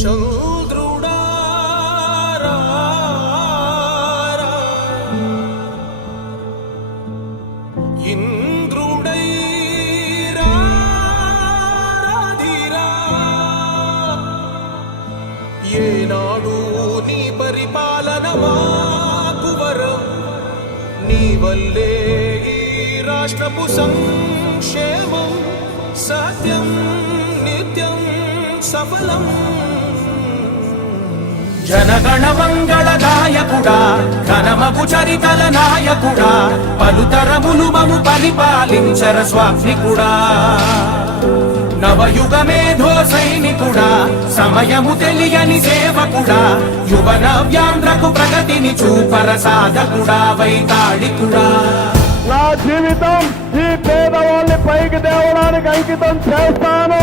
చంద్రుడా ఇంద్రుడై ఏనాడు నీ పరిపాలన మాకు వరం నీ వల్లే ఈ రాష్ట్రపు సంక్షేమం సత్యం నిత్యం సఫలం జనగణ మంగళ నాయకుడా ఘనమగు చరితల నాయకుడా పలుతరములు మము పరిపాలించర స్వామికుడా నవయుగ మేధో సైనికుడా సమయము తెలియని సేవకుడా యువ నవ్యాంధ్రకు ప్రగతిని చూపర సాధకుడా వైతాళికుడా. నా జీవితం ఈ పేదవాళ్ళని పైకి దేవడానికి అంకితం చేస్తాను.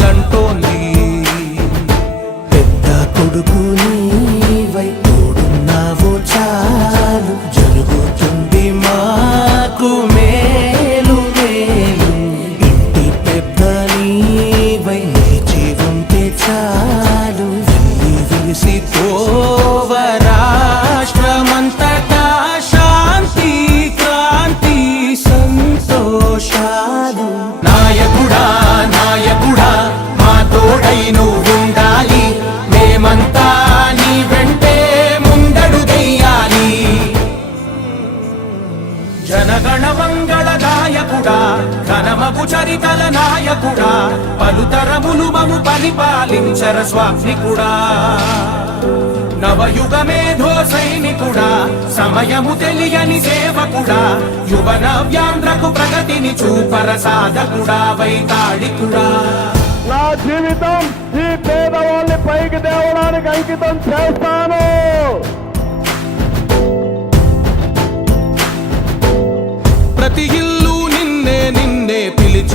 చరితల నాయకుడా పలుతరములు మము పరిపాలించర స్వామికుడా నవయుగ మేధో సైనికుడా సమయము తెలియని సేవకుడా యువ నవ్యాంధ్రకు ప్రగతిని చూపర సాధకుడా వైతాళికుడా. నా జీవితం ఈ పేదవాళ్ళని పైకి తేవడానికి అంకితం చేస్తాను. ప్రతి ఇల్లు నిన్నే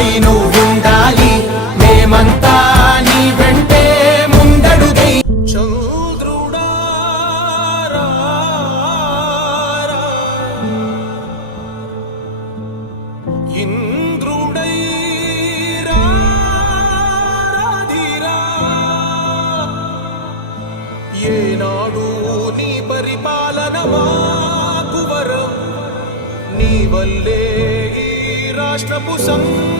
తోడై నువ్వుండాలి మేమంతా నీ వెంటే ముందడుగై చంద్రుడా ఇంద్రుడై ఏనాడు నీ పరిపాలన మాకు వరం. నీ వల్లే రాష్ట్రపు సంఘ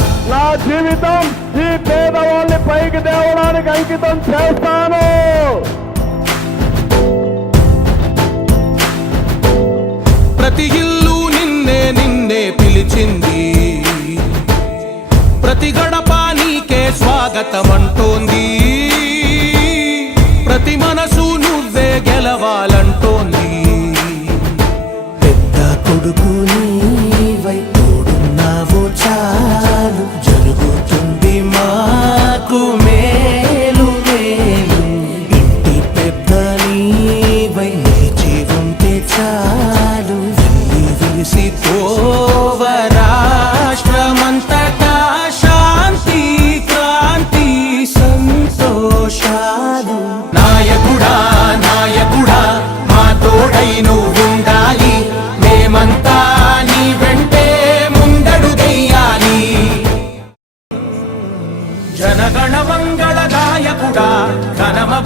నా జీవితం ఈ పేదవాళ్ళని పైకి తేవడానికి అంకితం చేస్తాను. ప్రతి ఇల్లు నిన్నే నిన్నే పిలిచింది. ప్రతి గడప నీకే స్వాగతం అంటోంది ప్రతి మనసు నువ్వే గెలవాలంటోంది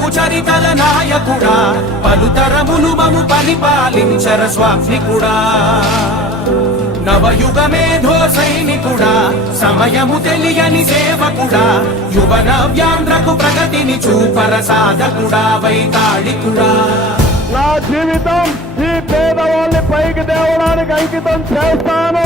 చరితల నాయకుడా. పలుతరములు మము పరిపాలించర స్వామికుడా నవయుగ మేధో సైనికుడా. సమయము తెలియని సేవకుడా. యువ నవ్యాంధ్రకు ప్రగతిని చూపర సాధకుడా వైతాళికుడా. నా జీవితం ఈ పేదవాళ్ళని పైకి దేవడానికి అంకితం చేస్తాను.